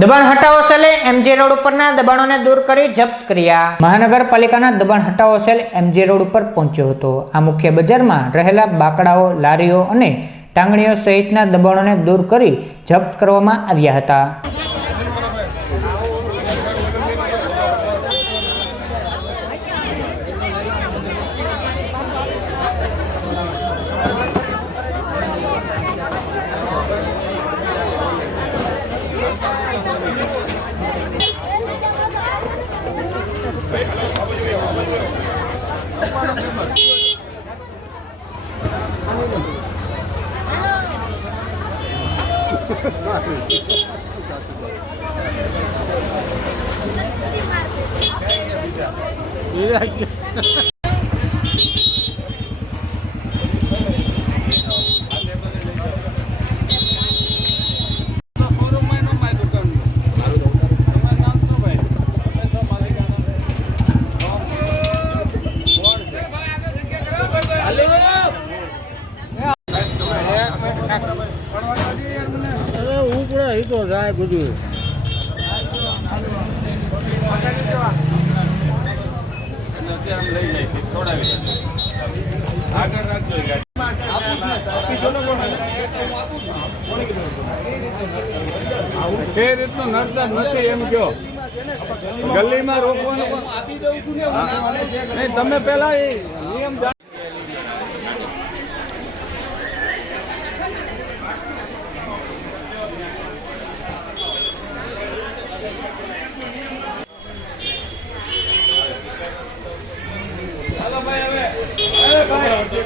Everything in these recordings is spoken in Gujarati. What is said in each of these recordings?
દબાણ હટાવો સેલે એમજી રોડ ઉપરના દબાણોને દૂર કરી જપ્ત કર્યા. મહાનગરપાલિકાના દબાણ હટાવો સેલ એમજી રોડ ઉપર પહોંચ્યો હતો. આ મુખ્ય બજારમાં રહેલા બાકડાઓ, લારીઓ અને ટાંગણીઓ સહિતના દબાણોને દૂર કરી જપ્ત કરવામાં આવ્યા હતા. અરે ઉપડે એ તો જાય બધું. તે રીતનું નથી એમ કયો. ગલીમાં રોકવાનું નહીં તમે પેલા એ નિયમ જાણ- હાલો ભાઈ હવે અરે ભાઈ મેં તમને કીધું તો ફરિયાદ આવશે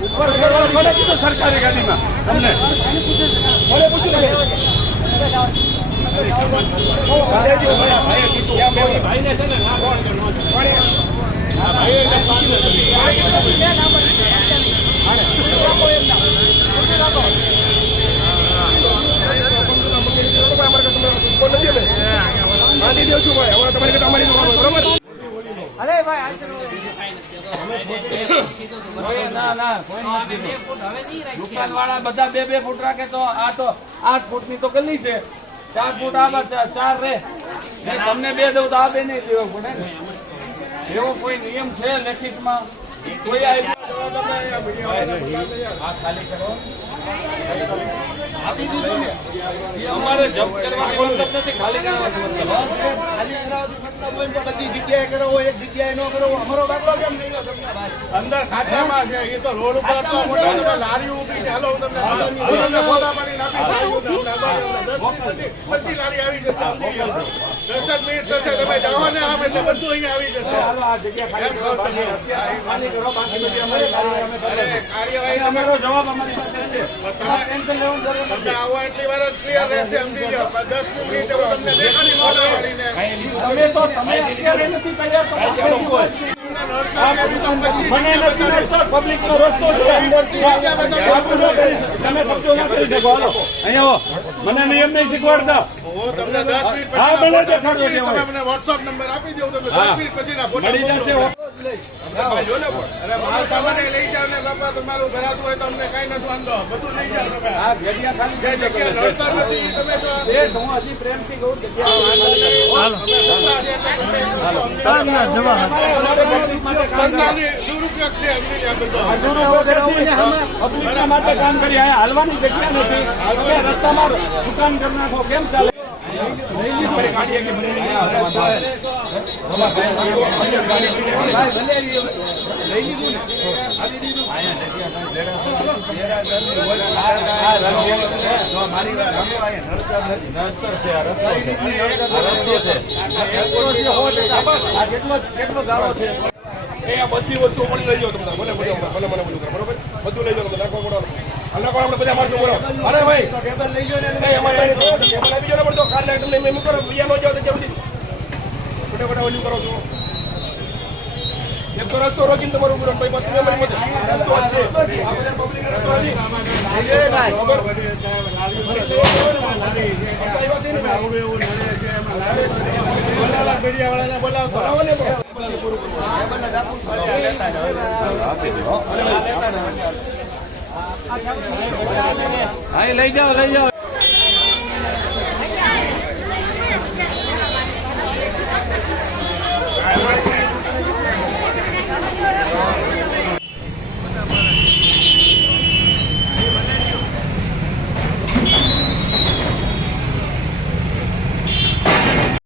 ઉપર કોને કીધું સરકારી ગાડીમાં તમને કોને પૂછ્યું કીધું. ભાઈને છે ને કીધું. કોઈ ના ના દુકાન વાળા બધા બે બે ફૂટ રાખે તો આ તો આઠ ફૂટની તો ગલી છે ચાર ફૂટ આ ચાર રે તમને બે દઉં તો આ બે નહીં દેવો પડે એવો કોઈ નિયમ છે લેખિતમાં કોઈ આ આ ખાલી કરો. આપી દીધું ને? અમારે જપ કરવાનો મતલબ નથી ખાલી કરવાનો મતલબ. બધી જગ્યાએ કરો એક જગ્યાએ ન કરો અમારો દાખલો કેમ નહીં લો તમને? ભાઈ અંદર ખાચામાં છે એ તો રોડ ઉપર આટલા મોટા મોટા લારી ઊભી છે. હાલો હું તમને હું તમને ફોટા પાડીને જાઓ. કાર્યવાહી તમારે- એટલી વાર ક્લિયર રહેશે સમજી પણ દસ મિનિટે તમને દેખાડી મોટા પાડીને તમે અત્યારે નથી તૈયાર મને નથી લાગતો પબ્લિક નો રસ્તો છે. તમે કબજો ના કરી શકો. હાલો અહીંયા મને નિયમ નહીં શીખવાડતા. તમને દસ મિનિટ હા, મને દેખાડો વોટ્સઅપ નંબર આપી દઉં તમે હા. દસ મિનિટ પછી ના મળી જશે. માટે કામ કરો. હાલવાની જગ્યા નથી રસ્તામાં દુકાન કરી નાખો કેમ ચાલે નડતર બધી વસ્તુ મળી લઈ જાઓ તમને ભલે ભલે ભલે મને બધું કરો બરોબર બધું લઈ જાઓ તમે નાખો પડો કોણ આપણે બધા માણસો બોલો અરે ભાઈ ટેબલ લઈ જાઓ ને અમારે ટેબલ આપી જાઓ ને પડતો કાર લાઈટ લઈ મેં કરો બીજા નો જાઓ તો જલ્દી ખોટે ખોટે ઓલું કરો છો. તો રસ્તો રોકીને તમારો ઉભું ભાઈ, પતી ગયું, મત રસ્તો છે. આ બધા public રસ્તો આલી એ ભાઈ. ને. હા લઈ જાઓ લઈ જાઓ.